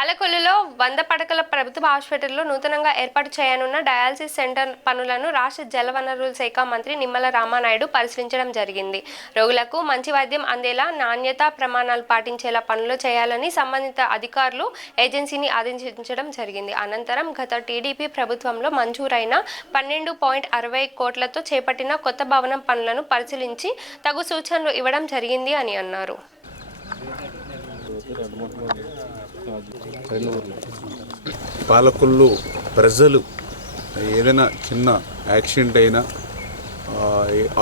పాలకొల్లులో 100 పడకల ప్రభుత్వ హాస్పిటల్లో నూతనంగా ఏర్పాటు చేయనున్న డయాలసిస్ సెంటర్ పనులను రాష్ట్ర జలవనరుల శాఖ మంత్రి నిమ్మల రామానాయుడు పరిశీలించడం జరిగింది. రోగులకు మంచి వైద్యం అందేలా నాణ్యతా ప్రమాణాలు పాటించేలా పనులు చేయాలని సంబంధిత అధికారులు ఏజెన్సీని ఆదేశించడం జరిగింది. అనంతరం గత టీడీపీ ప్రభుత్వంలో మంజూరైన 12.60 కోట్లతో చేపట్టిన కొత్త భవనం పనులను పరిశీలించి తగు సూచనలు ఇవ్వడం జరిగింది అని అన్నారు. పాలకొల్లు ప్రజలు ఏదైనా చిన్న యాక్సిడెంట్ అయినా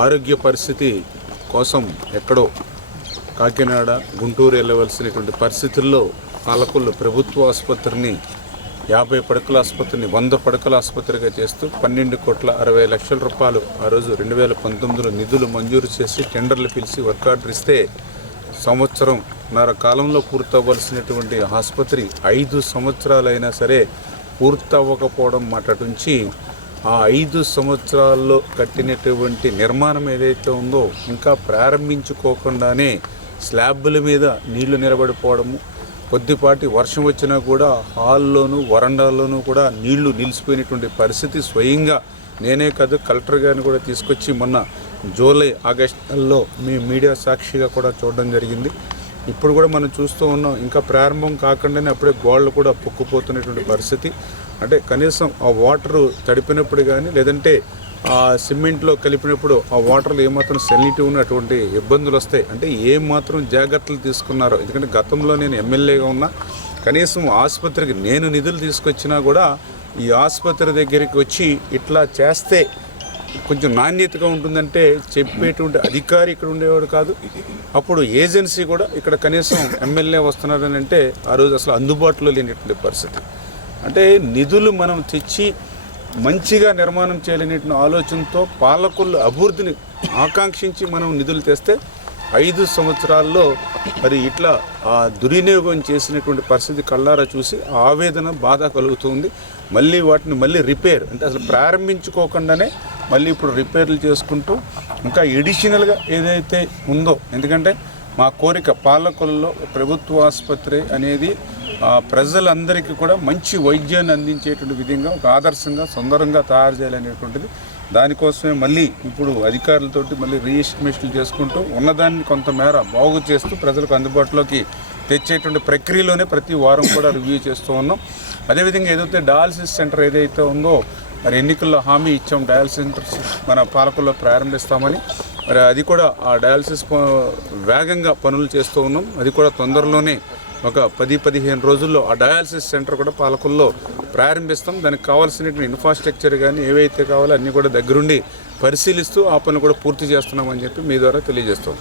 ఆరోగ్య పరిస్థితి కోసం ఎక్కడో కాకినాడ గుంటూరు వెళ్ళవలసినటువంటి పరిస్థితుల్లో పాలకొల్లు ప్రభుత్వ ఆసుపత్రిని 50 పడకల ఆసుపత్రిని 100 పడకల ఆసుపత్రిగా చేస్తూ 12,60,00,000 రూపాయలు ఆ రోజు 2019లో నిధులు మంజూరు చేసి టెండర్లు పిలిచి వర్క్ ఆర్డర్ ఇస్తే సంవత్సరంన్నర కాలంలో పూర్తవ్వాల్సినటువంటి ఆసుపత్రి 5 సంవత్సరాలైనా సరే పూర్తవ్వకపోవడం మాటటుంచి ఆ 5 సంవత్సరాల్లో కట్టినటువంటి నిర్మాణం ఏదైతే ఉందో ఇంకా ప్రారంభించుకోకుండానే స్లాబుల మీద నీళ్లు నిలబడిపోవడము, కొద్దిపాటి వర్షం వచ్చినా కూడా హాల్లోనూ వరండాల్లోనూ కూడా నీళ్లు నిలిచిపోయినటువంటి పరిస్థితి స్వయంగా నేనే కాదు కలెక్టర్ గారిని కూడా తీసుకొచ్చి మొన్న జూలై ఆగస్టులో మీ మీడియా సాక్షిగా కూడా చూడడం జరిగింది. ఇప్పుడు కూడా మనం చూస్తూ ఉన్నాం, ఇంకా ప్రారంభం కాకుండానే అప్పుడే గోడలు కూడా పొక్కుపోతున్నటువంటి పరిస్థితి. అంటే కనీసం ఆ వాటరు తడిపినప్పుడు కానీ లేదంటే ఆ సిమెంట్లో కలిపినప్పుడు ఆ వాటర్లో ఏమాత్రం సెలినిటీ ఉన్నటువంటి ఇబ్బందులు వస్తాయి. అంటే ఏమాత్రం జాగ్రత్తలు తీసుకున్నారో, ఎందుకంటే గతంలో నేను ఎమ్మెల్యేగా ఉన్నా కనీసం ఆసుపత్రికి నేను నిధులు తీసుకొచ్చినా కూడా ఈ ఆసుపత్రి దగ్గరికి వచ్చి ఇట్లా చేస్తే కొంచెం నాణ్యతగా ఉంటుందంటే చెప్పేటువంటి అధికారి ఇక్కడ ఉండేవాడు కాదు. అప్పుడు ఏజెన్సీ కూడా ఇక్కడ కనీసం ఎమ్మెల్యే వస్తున్నారని అంటే ఆ రోజు అసలు అందుబాటులో లేనటువంటి పరిస్థితి. అంటే నిధులు మనం తెచ్చి మంచిగా నిర్మాణం చేయలేనటువంటి ఆలోచనతో పాలకొల్లు అభివృద్ధిని ఆకాంక్షించి మనం నిధులు తెస్తే 5 సంవత్సరాల్లో మరి ఇట్లా దుర్వినియోగం చేసినటువంటి పరిస్థితి కళ్ళారా చూసి ఆవేదన బాధ కలుగుతుంది. వాటిని రిపేర్ అంటే అసలు ప్రారంభించుకోకుండానే మళ్ళీ ఇప్పుడు రిపేర్లు చేసుకుంటూ ఇంకా ఎడిషనల్గా ఏదైతే ఉందో, ఎందుకంటే మా కోరిక పాలకొల్లులో ప్రభుత్వ ఆసుపత్రి అనేది ప్రజలందరికీ కూడా మంచి వైద్యాన్ని అందించేటువంటి విధంగా ఒక ఆదర్శంగా సుందరంగా తయారు చేయాలనేటువంటిది. దానికోసమే మళ్ళీ ఇప్పుడు అధికారులతోటి మళ్ళీ రీఎస్టిమేషన్లు చేసుకుంటూ ఉన్నదాన్ని కొంతమేర బాగు చేస్తూ ప్రజలకు అందుబాటులోకి తెచ్చేటువంటి ప్రక్రియలోనే ప్రతి వారం కూడా రివ్యూ చేస్తూ ఉన్నాం. అదేవిధంగా ఏదైతే డయాలసిస్ సెంటర్ ఏదైతే ఉందో మరి ఎన్నికల్లో హామీ ఇచ్చాం, డయాలసిస్ సెంటర్స్ మన పాలకొల్లో ప్రారంభిస్తామని. మరి అది కూడా ఆ డయాలసిస్ వేగంగా పనులు చేస్తూ ఉన్నాం. అది కూడా తొందరలోనే ఒక 10-15 రోజుల్లో ఆ డయాలసిస్ సెంటర్ కూడా పాలకొల్లో ప్రారంభిస్తాం. దానికి కావాల్సినటువంటి ఇన్ఫ్రాస్ట్రక్చర్ కానీ ఏవైతే కావాలో అన్నీ కూడా దగ్గరుండి పరిశీలిస్తూ ఆ పని కూడా పూర్తి చేస్తున్నామని చెప్పి మీ ద్వారా తెలియజేస్తాం.